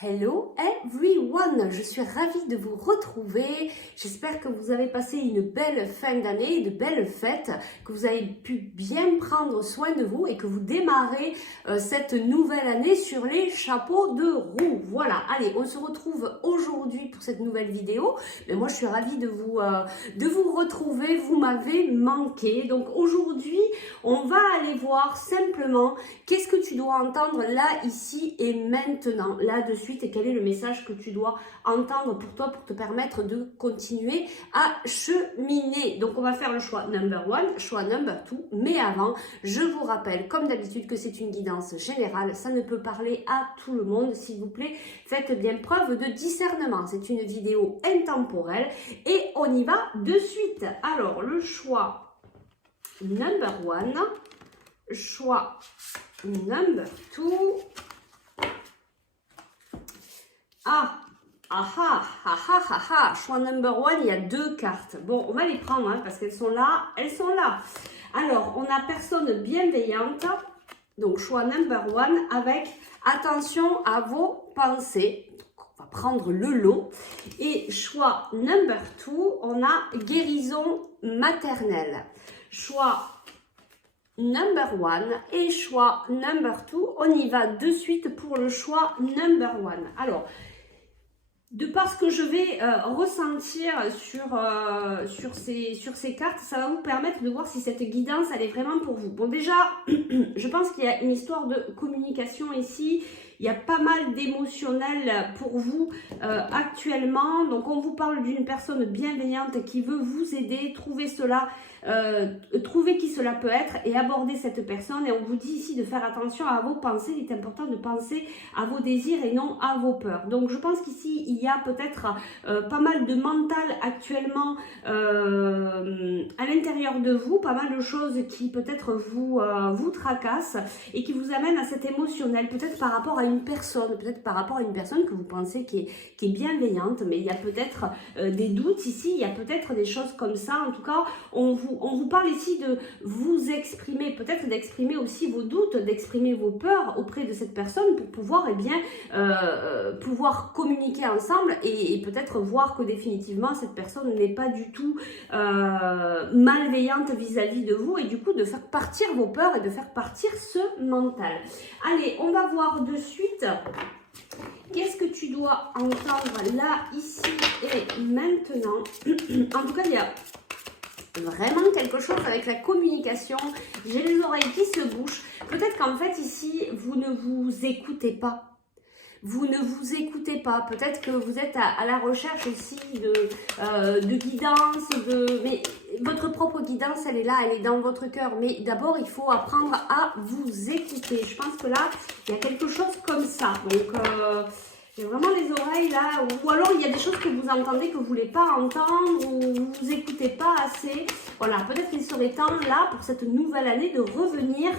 Hello everyone, je suis ravie de vous retrouver. J'espère que vous avez passé une belle fin d'année, de belles fêtes, que vous avez pu bien prendre soin de vous et que vous démarrez cette nouvelle année sur les chapeaux de roue. Voilà, allez, on se retrouve aujourd'hui pour cette nouvelle vidéo. Mais moi, je suis ravie de vous retrouver. Vous m'avez manqué. Donc aujourd'hui, on va aller voir simplement qu'est-ce que tu dois entendre là, ici et maintenant, là-dessus. Et quel est le message que tu dois entendre pour toi pour te permettre de continuer à cheminer. Donc on va faire le choix number one, choix number two, mais avant je vous rappelle comme d'habitude que c'est une guidance générale, ça ne peut parler à tout le monde, s'il vous plaît faites bien preuve de discernement, c'est une vidéo intemporelle et on y va de suite. Alors le choix number one, choix number two. Choix number one, il y a deux cartes. Bon, on va les prendre hein, parce qu'elles sont là, Alors, on a personne bienveillante. Donc, choix number one avec attention à vos pensées. On va prendre le lot. Et choix number two, on a guérison maternelle. Choix number one et choix number two. On y va de suite pour le choix number one. Alors, de par ce que je vais ressentir sur ces cartes, ça va vous permettre de voir si cette guidance, elle est vraiment pour vous. Bon, déjà, je pense qu'il y a une histoire de communication ici. Il y a pas mal d'émotionnel pour vous actuellement. Donc, on vous parle d'une personne bienveillante qui veut vous aider, trouver qui cela peut être et aborder cette personne. Et on vous dit ici de faire attention à vos pensées. Il est important de penser à vos désirs et non à vos peurs. Donc, je pense qu'ici, il y a peut-être pas mal de mental actuellement à l'intérieur de vous. Pas mal de choses qui peut-être vous tracassent et qui vous amènent à cet émotionnel. Peut-être par rapport à une personne, que vous pensez qui est bienveillante, mais il y a peut-être des doutes ici, il y a peut-être des choses comme ça. En tout cas, on vous parle ici de vous exprimer, peut-être d'exprimer aussi vos doutes, d'exprimer vos peurs auprès de cette personne pour pouvoir pouvoir communiquer ensemble et peut-être voir que définitivement cette personne n'est pas du tout malveillante vis-à-vis de vous et du coup de faire partir vos peurs et de faire partir ce mental. Allez, on va voir de suite qu'est-ce que tu dois entendre là, ici et maintenant. En tout cas, il y a vraiment quelque chose avec la communication. J'ai les oreilles qui se bouchent. Peut-être qu'en fait ici, vous ne vous écoutez pas. Vous ne vous écoutez pas. Peut-être que vous êtes à la recherche aussi de guidance, mais votre propre guidance, elle est là, elle est dans votre cœur. Mais d'abord, il faut apprendre à vous écouter. Je pense que là, il y a quelque chose comme ça. Donc, j'ai vraiment les oreilles là. Ou alors, il y a des choses que vous entendez que vous ne voulez pas entendre ou vous vous écoutez pas assez. Voilà, peut-être qu'il serait temps là, pour cette nouvelle année, de revenir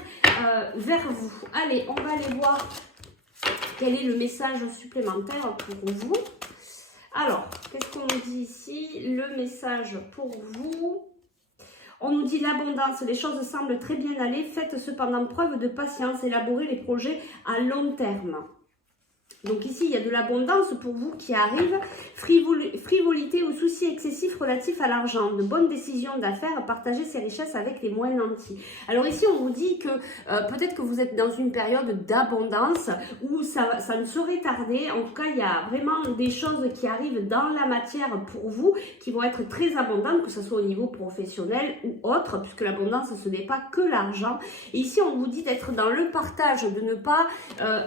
vers vous. Allez, on va aller voir quel est le message supplémentaire pour vous. Alors, qu'est-ce qu'on nous dit ici? Le message pour vous. On nous dit l'abondance, les choses semblent très bien aller. Faites cependant preuve de patience, élaborez les projets à long terme. Donc ici, il y a de l'abondance pour vous qui arrive, frivolité ou soucis excessifs relatifs à l'argent, de bonnes décisions d'affaires, partager ses richesses avec les moins nantis. Alors ici, on vous dit que peut-être que vous êtes dans une période d'abondance où ça ne saurait tarder. En tout cas, il y a vraiment des choses qui arrivent dans la matière pour vous qui vont être très abondantes, que ce soit au niveau professionnel ou autre, puisque l'abondance, ce n'est pas que l'argent. Et ici, on vous dit d'être dans le partage, de ne pas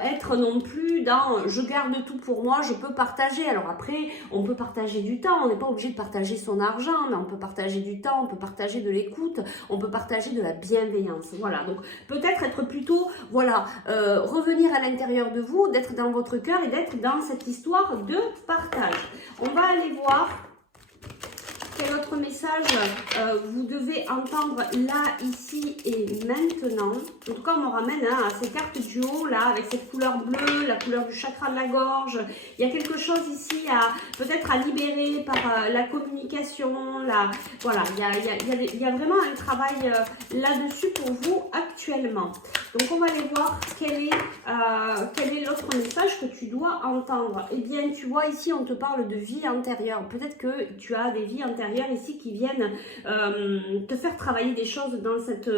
être non plus dans je garde tout pour moi, je peux partager. Alors après, on peut partager du temps, on n'est pas obligé de partager son argent, mais on peut partager du temps, on peut partager de l'écoute, on peut partager de la bienveillance. Voilà, donc peut-être être plutôt, voilà, revenir à l'intérieur de vous, d'être dans votre cœur et d'être dans cette histoire de partage. On va aller voir quel autre message vous devez entendre là, ici et maintenant? En tout cas, on me ramène à ces cartes du haut, là, avec cette couleur bleue, la couleur du chakra de la gorge. Il y a quelque chose ici peut-être à libérer par la communication. Voilà, il y a vraiment un travail là-dessus pour vous actuellement. Donc, on va aller voir quel est l'autre message que tu dois entendre. Eh bien, tu vois, ici, on te parle de vie antérieure. Peut-être que tu as des vies antérieures ici qui viennent te faire travailler des choses dans cette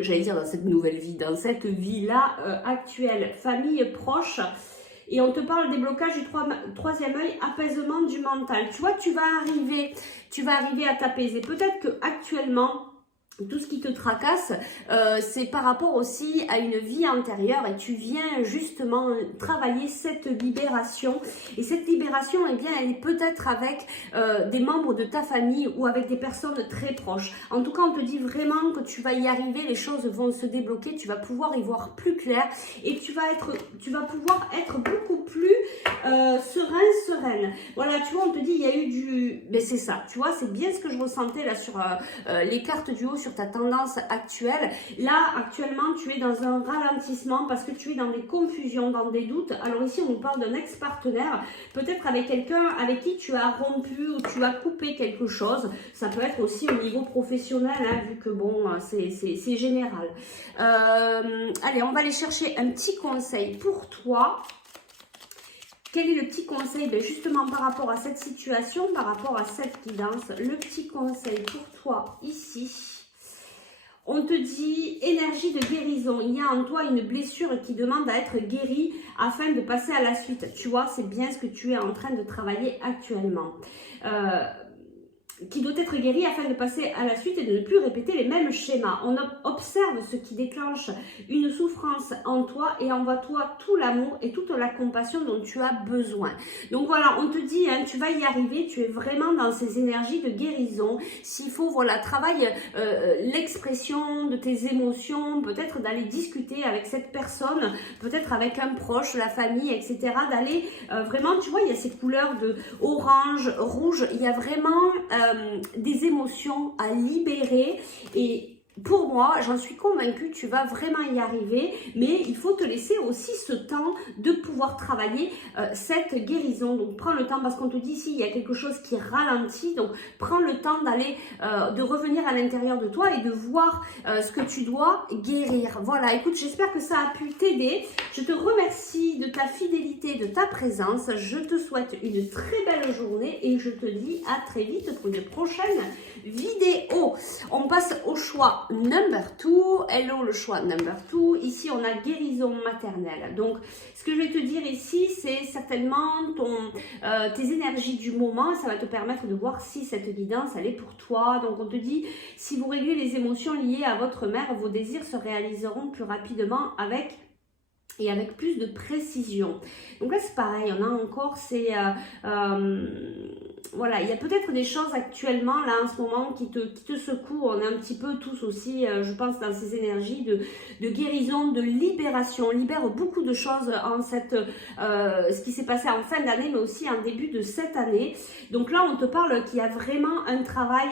j'allais dire dans cette nouvelle vie, dans cette vie-là actuelle. Famille proche. Et on te parle des blocages du troisième œil, apaisement du mental. Tu vois, tu vas arriver à t'apaiser. Peut-être que actuellement, tout ce qui te tracasse, c'est par rapport aussi à une vie antérieure et tu viens justement travailler cette libération. Et cette libération, eh bien, elle est peut-être avec des membres de ta famille ou avec des personnes très proches. En tout cas, on te dit vraiment que tu vas y arriver, les choses vont se débloquer, tu vas pouvoir y voir plus clair et tu vas pouvoir être beaucoup plus sereine. Voilà, tu vois, on te dit, il y a eu du... Ben c'est ça, tu vois, c'est bien ce que je ressentais là sur les cartes du haut, sur ta tendance actuelle. Là, actuellement, tu es dans un ralentissement parce que tu es dans des confusions, dans des doutes. Alors ici, on nous parle d'un ex-partenaire, peut-être avec quelqu'un avec qui tu as rompu ou tu as coupé quelque chose. Ça peut être aussi au niveau professionnel, hein, vu que bon, c'est général. Allez, on va aller chercher un petit conseil pour toi. Quel est le petit conseil? Ben justement par rapport à cette situation, par rapport à cette guidance, le petit conseil pour toi ici, on te dit énergie de guérison. Il y a en toi une blessure qui demande à être guérie afin de passer à la suite. Tu vois, c'est bien ce que tu es en train de travailler actuellement. Qui doit être guéri afin de passer à la suite et de ne plus répéter les mêmes schémas. On observe ce qui déclenche une souffrance en toi et envoie-toi tout l'amour et toute la compassion dont tu as besoin. Donc voilà, on te dit, hein, tu vas y arriver, tu es vraiment dans ces énergies de guérison. S'il faut, voilà, travaille l'expression de tes émotions, peut-être d'aller discuter avec cette personne, peut-être avec un proche, la famille, etc. D'aller vraiment, tu vois, il y a ces couleurs de orange, rouge, il y a vraiment... des émotions à libérer et pour moi, j'en suis convaincue, tu vas vraiment y arriver, mais il faut te laisser aussi ce temps de pouvoir travailler cette guérison. Donc, prends le temps parce qu'on te dit ici, il y a quelque chose qui ralentit. Donc, prends le temps d'aller, de revenir à l'intérieur de toi et de voir ce que tu dois guérir. Voilà, écoute, j'espère que ça a pu t'aider. Je te remercie de ta fidélité, de ta présence. Je te souhaite une très belle journée et je te dis à très vite pour une prochaine vidéo. On passe au choix number 2. Hello, le choix number 2. Ici, on a guérison maternelle. Donc, ce que je vais te dire ici, c'est certainement tes énergies du moment. Ça va te permettre de voir si cette guidance, elle est pour toi. Donc, on te dit, si vous réglez les émotions liées à votre mère, vos désirs se réaliseront plus rapidement avec plus de précision. Donc là, c'est pareil, on a encore ces... voilà, il y a peut-être des choses actuellement, là, en ce moment, qui te secouent. On est un petit peu tous aussi, je pense, dans ces énergies de guérison, de libération. On libère beaucoup de choses en ce qui s'est passé en fin d'année, mais aussi en début de cette année. Donc là, on te parle qu'il y a vraiment un travail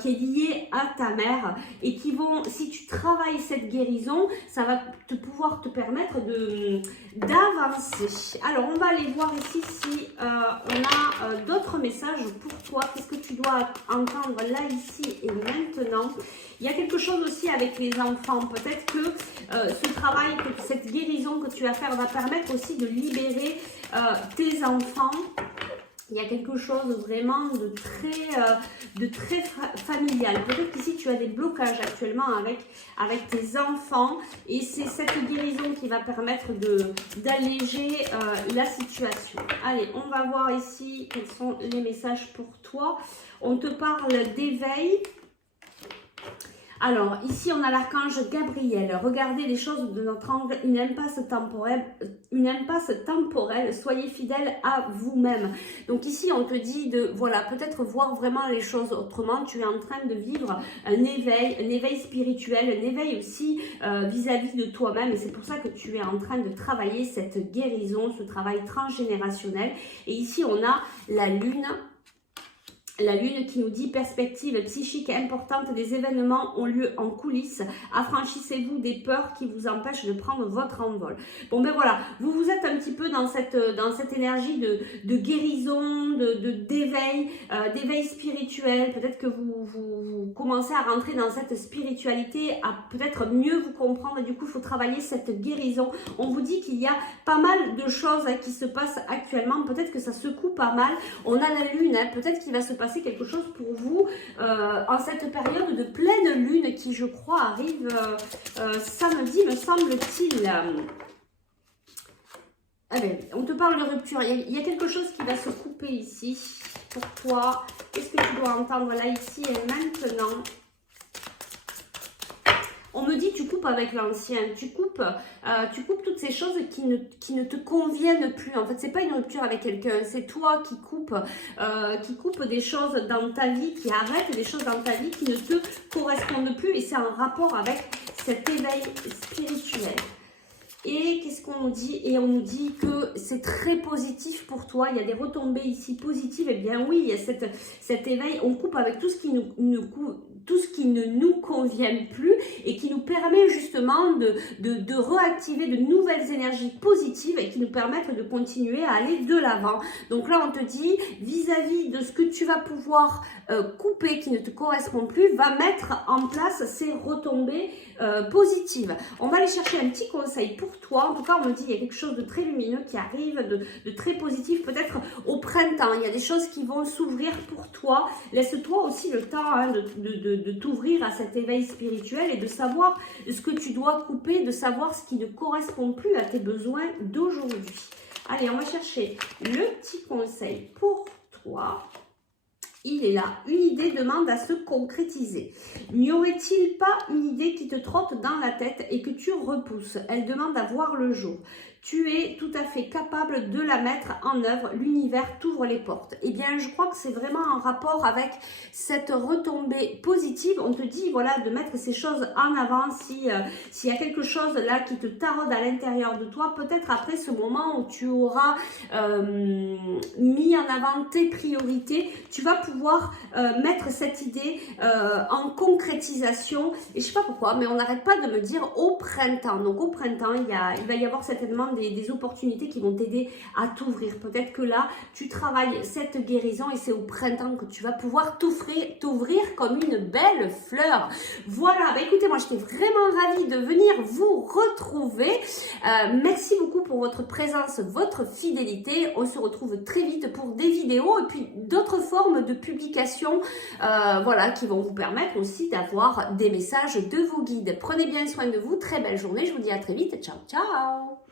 qui est lié à ta mère et qui vont, si tu travailles cette guérison, ça va pouvoir te permettre d'avancer. Alors, on va aller voir ici si on a d'autres messages pour toi. Qu'est-ce que tu dois entendre là, ici et maintenant? Il y a quelque chose aussi avec les enfants. Peut-être que ce travail, cette guérison que tu vas faire va permettre aussi de libérer tes enfants. Il y a quelque chose vraiment de très familial. Peut-être qu'ici, tu as des blocages actuellement avec tes enfants. Et c'est cette guérison qui va permettre d'alléger la situation. Allez, on va voir ici quels sont les messages pour toi. On te parle d'éveil. Alors, ici, on a l'archange Gabriel. Regardez les choses de notre angle, une impasse temporelle. Soyez fidèle à vous-même. Donc ici, on te dit de, voilà, peut-être voir vraiment les choses autrement. Tu es en train de vivre un éveil spirituel, un éveil aussi vis-à-vis de toi-même. Et c'est pour ça que tu es en train de travailler cette guérison, ce travail transgénérationnel. Et ici, on a la lune La lune qui nous dit perspective psychique importante, des événements ont lieu en coulisses. Affranchissez-vous des peurs qui vous empêchent de prendre votre envol. Bon ben voilà, vous êtes un petit peu dans cette énergie de guérison, d'éveil, d'éveil spirituel. Peut-être que vous commencez à rentrer dans cette spiritualité, à peut-être mieux vous comprendre. Et du coup, il faut travailler cette guérison. On vous dit qu'il y a pas mal de choses qui se passent actuellement. Peut-être que ça secoue pas mal. On a la lune, peut-être qu'il va se passer quelque chose pour vous en cette période de pleine lune qui, je crois, arrive samedi, me semble-t-il. Allez, on te parle de rupture. Il y a quelque chose qui va se couper ici pour toi. Qu'est-ce que tu dois entendre là, ici et maintenant? On me dit tu coupes avec l'ancien, tu coupes toutes ces choses qui ne te conviennent plus. En fait, c'est pas une rupture avec quelqu'un, c'est toi qui coupes des choses dans ta vie, qui arrêtent des choses dans ta vie qui ne te correspondent plus. Et c'est en rapport avec cet éveil spirituel. Et qu'est-ce qu'on nous dit? Et on nous dit que c'est très positif pour toi. Il y a des retombées ici positives. Eh bien oui, il y a cet éveil. On coupe avec tout ce qui ne nous convient plus et qui nous permet justement de réactiver de nouvelles énergies positives et qui nous permettent de continuer à aller de l'avant. Donc là, on te dit, vis-à-vis de ce que tu vas pouvoir couper qui ne te correspond plus, va mettre en place ces retombées positives. On va aller chercher un petit conseil pour toi. En tout cas, on me dit qu'il y a quelque chose de très lumineux qui arrive, de très positif, peut-être au printemps. Il y a des choses qui vont s'ouvrir pour toi. Laisse-toi aussi le temps de t'ouvrir à cet éveil spirituel et de savoir ce que tu dois couper, de savoir ce qui ne correspond plus à tes besoins d'aujourd'hui. Allez, on va chercher le petit conseil pour toi. Il est là. Une idée demande à se concrétiser. N'y aurait-il pas une idée qui te trotte dans la tête et que tu repousses? Elle demande à voir le jour. Tu es tout à fait capable de la mettre en œuvre. L'univers t'ouvre les portes. Eh bien, je crois que c'est vraiment en rapport avec cette retombée positive. On te dit, voilà, de mettre ces choses en avant. S'il y a quelque chose là qui te taraude à l'intérieur de toi, peut-être après ce moment où tu auras mis en avant tes priorités, tu vas pouvoir mettre cette idée en concrétisation. Et je sais pas pourquoi, mais on n'arrête pas de me dire au printemps. Donc au printemps, il va y avoir certainement des opportunités qui vont t'aider à t'ouvrir. Peut-être que là, tu travailles cette guérison et c'est au printemps que tu vas pouvoir t'ouvrir comme une belle fleur. Voilà, bah écoutez, moi j'étais vraiment ravie de venir vous retrouver. Merci beaucoup pour votre présence, votre fidélité. On se retrouve très vite pour des vidéos et puis d'autres formes de publications voilà, qui vont vous permettre aussi d'avoir des messages de vos guides. Prenez bien soin de vous, très belle journée, je vous dis à très vite, ciao ciao.